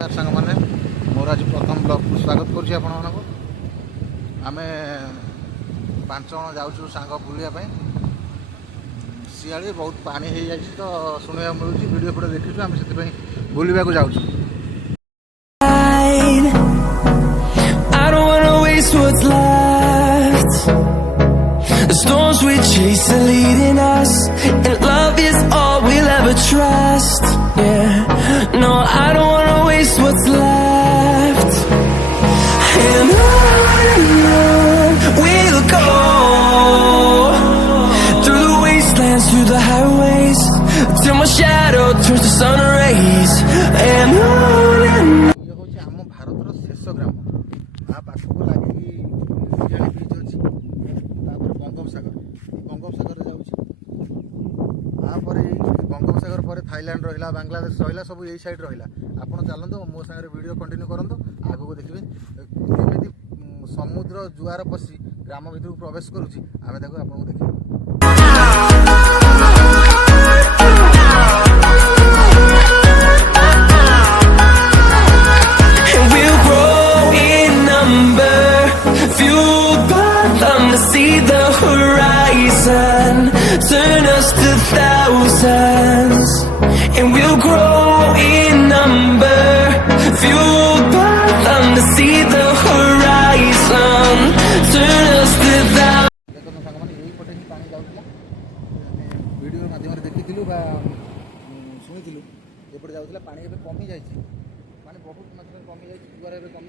सांग मैंने मोर आज प्रथम ब्लॉग को स्वागत करुँच आम 5 जन जाऊँ सांग बुलापी सियाड़ी बहुत पानी हो जाए तो शुणा मिलूँ वीडियो फटो देखी आम से बुलवा को जाऊँ। The storms we chase are leading us, and love is all we'll ever trust. Yeah, no, I don't wanna waste what's left. And on we'll go, through the wastelands, through the highways, till my shadow turns to sun rays. And on. ये हूँ आम भारतर शेष ग्राम आ पाखक लगे Siyadi bridge अच्छी बंगोपसागर जापर बंगोपसागर पर Thailand रहा बांग्लादेश रहा सब यही साइड रहा आपड़ चलते मो सागर वीडियो कंटिन्यू करूँ आगू देखिए एमती समुद्र जुआर पशि ग्राम भितर प्रवेश करुँची आम आपको देखिए। See the horizon, turn us to thousands, and we'll grow in number, fueled by them to see the horizon, turn us to thousands. Video माध्यम देखी शुणी एपटे जाऊला पानी कमी जाए माने बहुत मात्रा कमी जाए जुआर कमी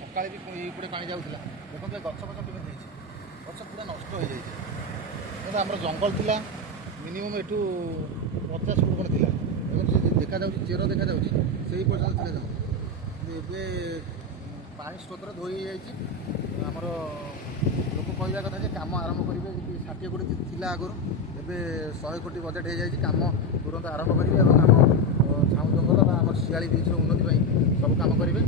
सकाଳେ भी ये पानी जाऊला देखते गछ गछ केमी गछ पूरा नष्ट हो जाए आम जंगल थिला मिनिमम एठू 50 फुट खंड थिला देखा चेर देखा से पर्यटन थे पानी स्रोतर धोई जाइए आमर लोक कहवा कथा कम आरंभ करेंगे 60 कोटी थी आगुरी एवं 100 कोटी बजेट हो जाए कम तुरंत आरंभ करेंगे आम झाऊ जंगल आम सियाड़ी ब्रिजर उन्नति सब कम करेंगे।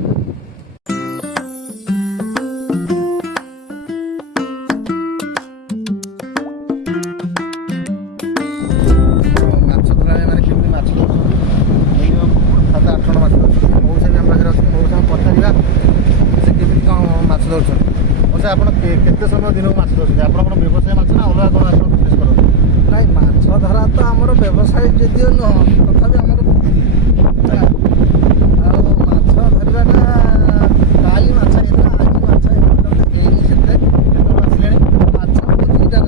आप केते समय दिन को माछ धरते आप व्यवसाय माछ ना अलग कौन बिजनेस कर नाई माछ धरा तो आमर व्यवसाय जदिव नुह तथापि आमर माछ धरवाटा काली माछ आज माछ ହେଇନି ସେତେ ଆସିଲେଣି ମାଛ ଦୁଇଟା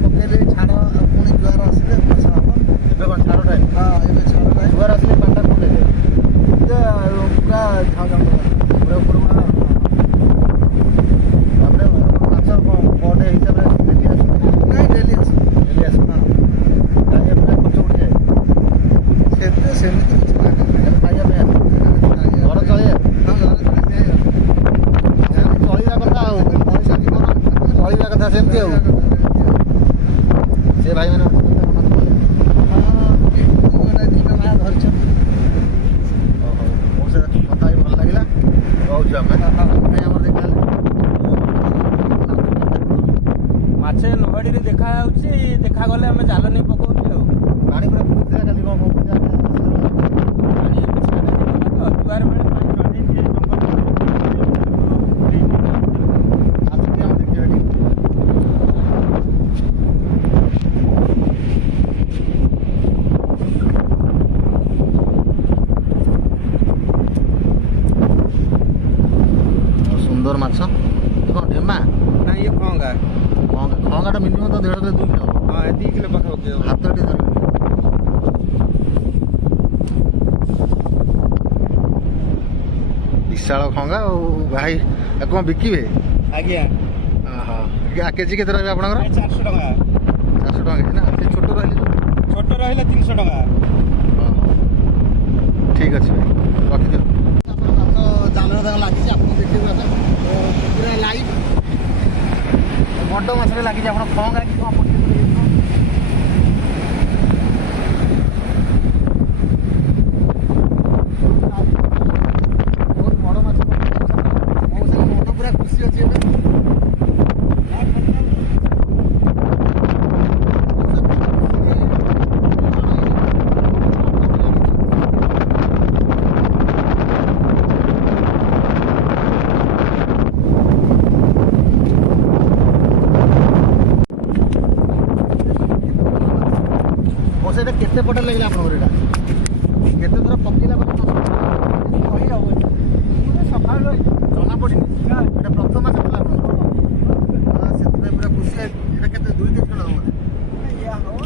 ପକେଇଲେ ଛାଡ଼ ପୁଣି ଜୁଆର ଆସିଲେ ମାଛ ହବ। ଏବେ କ'ଣ ଛାଡ଼ ଟାଇମ୍? ହଁ ଏବେ ଛାଡ଼ ଟାଇମ୍। ଜୁଆର ଆସିଲେ ପାଣିଟା କୋଉଠି ପୁରା ଝାଉ ଜଙ୍ଗଲ ପୁରା ଉପରକୁ ତାପରେ ମାଛ ପର୍ ଡେ ହିସାବରେ ଡେଲି ଆସୁଛି ନାଇଁ ଡେଲି ଆସେ ଡେଲି ଆସୁ ହଁ ଖାଇବା ପିଇବା ଖର୍ଚ୍ଚ ଉଠିଯାଏ ସେତେ ସେମିତି କିଛି ନାହିଁ ଖାଇବା ପାଇଁ ଆସେ ଘର ଚଳିବା ଚଳିବା କଥା ଆଉ ମଣିଷ ଜୀବନ ଚଳିବା କଥା ସେମିତି ଆଉ ସେ ଭାଇମାନେ माछ नहड़ी देखा देखा गले आम जाल नहीं पकाऊ पानी पूरा फुटला खाली जुआर बेले सुंदर माछ कौन ढेमा ना ये खंगा खंगाटा मिनिमम तो 1.5 2 किलो हाँ 2 किलो पाखापाखि हाथ टे धर विशाल खंगा भाई कौन बिकिबे आज्ञा केजी केते रही आप 400 टका 400 टका ना से छोट रही 300 टका ठीक अच्छे भाई रखिदियो जाल लगी देखिए पूरा लाइव बड़ माछ लगी आप खंगा कि कौन बहुत बड़ माछ मन पूरा खुशी अच्छे ମୋ ସେଇଟା କେତେ ପଟ ଲାଗିଲା ଆପଣଙ୍କର ଏଇଟା କେତେ ଥର ପକେଇଲା ପରେ କହି ହବନି ପୁରା ସକାଳୁ ରହିଛି ଜଣା ପଡ଼ିନି ଏଇଟା ପ୍ରଥମ ମାଛ ଥିଲା ଆପଣଙ୍କର ସେଥିପାଇଁ ପୁରା ଖୁସି ଏଇଟା କେତେ 2 କେଜି ଖଣ୍ଡ ହବ ଇୟା ହବ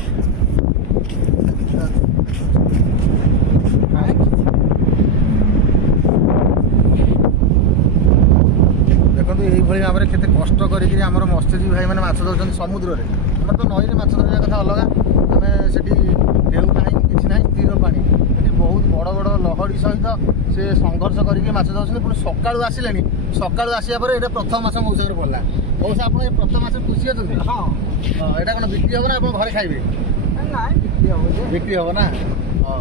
ଦେଖନ୍ତୁ ଏଇଭଳି ଭାବରେ କେତେ କଷ୍ଟ କରିକି ଆମର ମତ୍ସ୍ୟଜୀବୀ ଭାଇମାନେ ମାଛ ଧରୁଛନ୍ତି ସମୁଦ୍ରରେ ଆମର ତ ନଈରେ ମାଛ ଧରିବା କଥା ଅଲଗା ଆମେ ସେଠି ଢେଉ ନାହିଁ କିଛି ନାହିଁ ସ୍ଥିର ପାଣି ସେଠି ବହୁତ ବଡ଼ ବଡ଼ ଲହଡ଼ି ସହିତ ସେ ସଂଘର୍ଷ କରିକି ମାଛ ଧରୁଛନ୍ତି ପୁଣି ସକାଳୁ ଆସିଲେଣି ସକାଳୁ ଆସିବା ପରେ ଏଇଟା ପ୍ରଥମ ମାଛ ମୋ ସାଙ୍ଗରେ ପଡ଼ିଲା ମଉସା ଆପଣ ଏ ପ୍ରଥମ ମାଛ ଖୁସି ଅଛନ୍ତି ହଁ ଏଇଟା କ'ଣ ବିକ୍ରି ହେବ ନା ଆପଣ ଘରେ ଖାଇବେ ନାଇଁ ବିକ୍ରି ହବ ଯେ ବିକ୍ରି ହେବ ନା ହଁ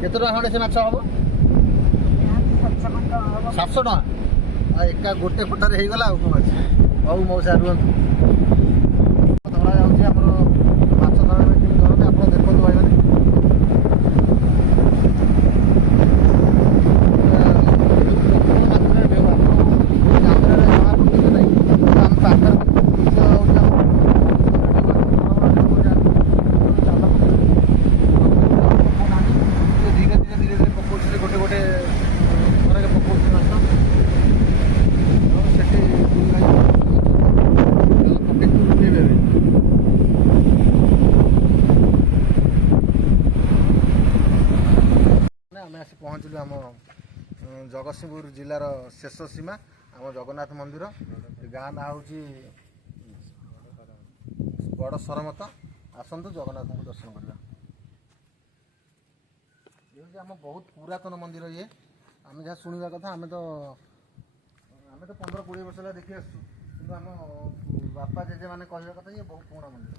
କେତେ ଟଙ୍କା ଖଣ୍ଡେ ସେ ମାଛ ହେବ ନିହାତି 700 ଟଙ୍କା ହବ 700 ଟଙ୍କା ଆଉ ଏକା ଗୋଟେ ଫଟାରେ ହେଇଗଲା ଆଉ କ'ଣ ଅଛି ହଉ ମଉସା ରୁହନ୍ତୁ ଧରା ଯାଉଛି ଆମର ମାଛ ଧରା କେମିତି ଧରନ୍ତି ଆପଣ ଦେଖନ୍ତୁ ଭାଇମାନେ ଆମେ ଆସି ପହଞ୍ଚିଲୁ ଆମ ଜଗତସିଂହପୁର ଜିଲ୍ଲାର ଶେଷ ସୀମା ଆମ ଜଗନ୍ନାଥ ମନ୍ଦିର ଗାଁ ନାଁ ହେଉଛି ବଡ଼ ସରମତ ଆସନ୍ତୁ ଜଗନ୍ନାଥଙ୍କୁ ଦର୍ଶନ କରିବା ଇଏ ହେଉଛି ଆମ ବହୁତ ପୁରାତନ ମନ୍ଦିର ଇଏ ଆମେ ଯାହା ଶୁଣିବା କଥା ଆମେ ତ 15-20 ବର୍ଷ ହେଲା ଦେଖି ଆସୁଛୁ କିନ୍ତୁ ଆମ ବାପା ଜେଜେମାନେ କହିବା କଥା ଇଏ ବହୁତ ପୁରୁଣା ମନ୍ଦିର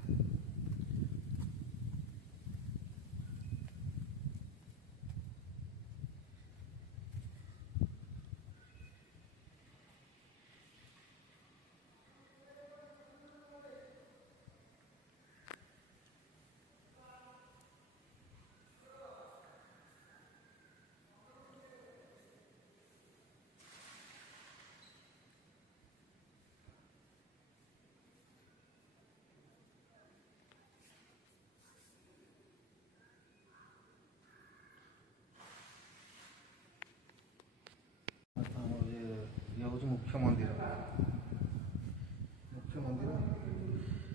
ଇଏ ହେଉଛି ମୁଖ୍ୟ ମନ୍ଦିର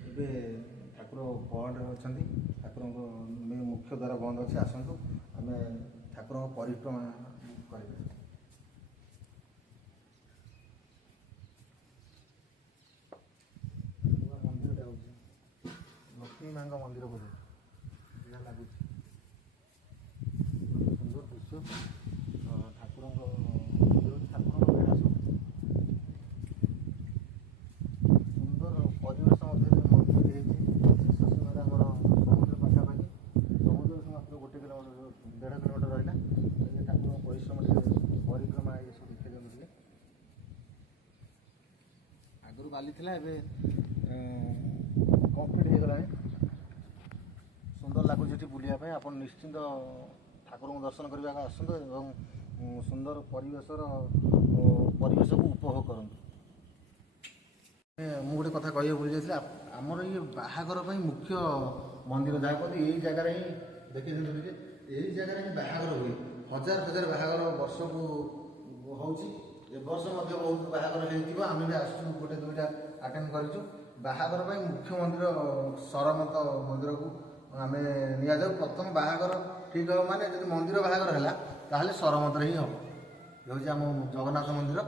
ଏବେ ଠାକୁର ପହଣ୍ଡରେ ଅଛନ୍ତି ଠାକୁରଙ୍କ ମୁଖ୍ୟ ଦ୍ୱାର ବନ୍ଦ ଅଛି ଆସନ୍ତୁ ଆମେ ଠାକୁରଙ୍କ ପରିକ୍ରମା କରିବା ମନ୍ଦିରଟା ହେଉଛି ଲକ୍ଷ୍ମୀ ମାଙ୍କ ମନ୍ଦିର ବୋଧେ ଯାହା ଲାଗୁଛି ସୁନ୍ଦର ଦୃଶ୍ୟ ଠାକୁରଙ୍କ ଠାକୁରଙ୍କ ବେଢ଼ା ସବୁ ସୁନ୍ଦର ପରିବେଶ ମଧ୍ୟରେ ମନ୍ଦିର ହେଇଛି ଶେଷ ସୀମାରେ ଆମର ସମୁଦ୍ର ପାଖାପାଖି ସମୁଦ୍ରଠୁ ମାତ୍ର 1 କିଲୋମିଟର 1.5 କିଲୋମିଟର ରହିଲା ଠାକୁରଙ୍କ ପରିଶ୍ରମ ପରିକ୍ରମା ଏସବୁ ଦେଖେଇ ଦେଉଥିଲେ ଆଗରୁ ବାଲି ଥିଲା ଏବେ କଂକ୍ରିଟ୍ ହେଇଗଲାଣି ସୁନ୍ଦର ଲାଗୁଛି ଏଠି ବୁଲିବା ପାଇଁ ଆପଣ ନିଶ୍ଚିନ୍ତ ଠାକୁରଙ୍କୁ ଦର୍ଶନ କରିବାକୁ ଆସନ୍ତୁ ଏବଂ ସୁନ୍ଦର ପରିବେଶକୁ ଉପଭୋଗ କରନ୍ତୁ ମୁଁ ଗୋଟେ କଥା କହିବାକୁ ଭୁଲି ଯାଇଥିଲି ଆମର ଇଏ ବାହାଘର ପାଇଁ ମୁଖ୍ୟ ମନ୍ଦିର ଯାହା କହନ୍ତି ଏଇ ଜାଗାରେ ହିଁ ଦେଖିଛନ୍ତି ଯେ ଏଇ ଜାଗାରେ ହିଁ ବାହାଘର ହୁଏ ହଜାର ହଜାର ବାହାଘର ବର୍ଷକୁ ହେଉଛି ଏ ବର୍ଷ ମଧ୍ୟ ବହୁତ ବାହାଘର ହେଇଥିବ ଆମେ ବି ଆସିଛୁ 1-2ଟା ଆଟେଣ୍ଡ କରିଛୁ ବାହାଘର ପାଇଁ ମୁଖ୍ୟ ମନ୍ଦିର ସରମତ ମନ୍ଦିରକୁ ଆମେ ନିଆଯାଉ ପ୍ରଥମ ବାହାଘର ଠିକ୍ ହେବ ମାନେ ଯଦି ମନ୍ଦିର ବାହାଘର ହେଲା ତାହେଲେ ସରମତରେ ହିଁ ହେବ ଏ ହେଉଛି ଆମ ଜଗନ୍ନାଥ ମନ୍ଦିର